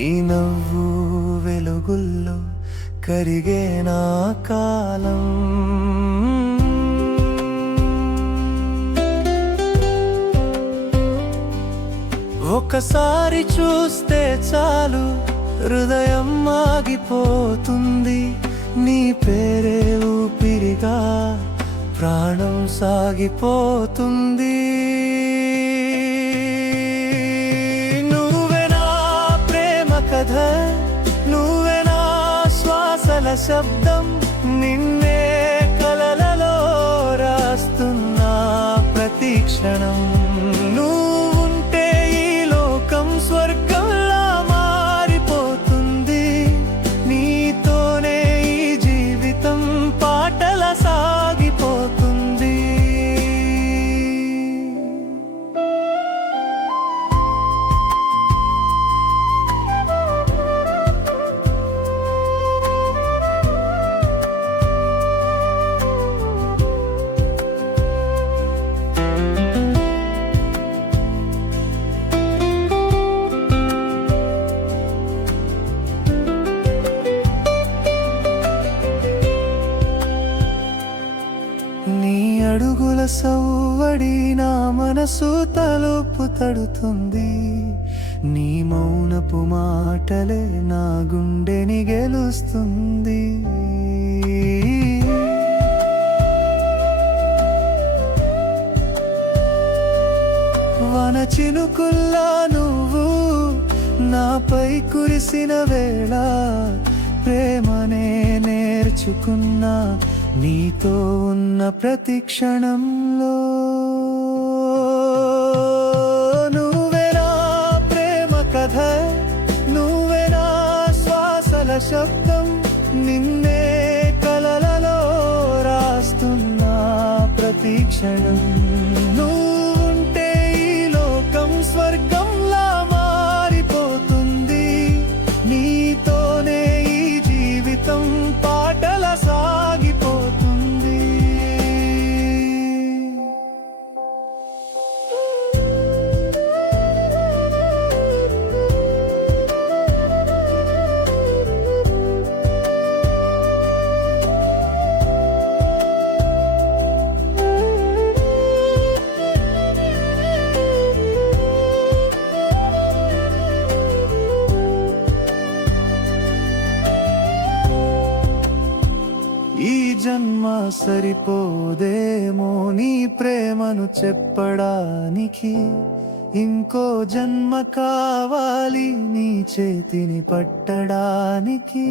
నీ నవ్వు వెలుగుల్లో కరిగే నా కాలం. ఒకసారి చూస్తే చాలు హృదయం ఆగిపోతుంది. నీ పేరే ఊపిరిగా ప్రాణం సాగిపోతుంది. నువ్వే నా ప్రేమ కథ, నువ్వే నా శ్వాసల శబ్దం, నిన్నే కలలలో రాస్తున్నా ప్రతి క్షణం. నువ్వుంటే ఈ లోకం స్వర్గంలా మారిపోతుంది. నీతోనే ఈ జీవితం పాటల సాగిపోతుంది. నీ అడుగుల సవ్వడి నా మనసు తలుపు తడుతుంది. నీ మౌనపు మాటలే నా గుండెని గెలుస్తుంది. వన చినుకుల్లా నువ్వు నాపై కురిసిన వేళ ప్రేమనే నేర్చుకున్నా నీతో ఉన్న ప్రతి క్షణంలో. నువ్వే నా ప్రేమ కథ, నువ్వే నా శ్వాసల శబ్దం, నిన్నే కలలలో రాస్తున్నా ప్రతి క్షణం. నువ్వుంటే ఈ లోకం స్వర్గంలా మారిపోతుంది. నీతోనే ఈ జీవితం పాటల సాగిపోతుంది. ఈ జన్మ సరిపోదేమో నీ ప్రేమను చెప్పడానికి. ఇంకో జన్మ కావాలి నీ చేతిని పట్టడానికి.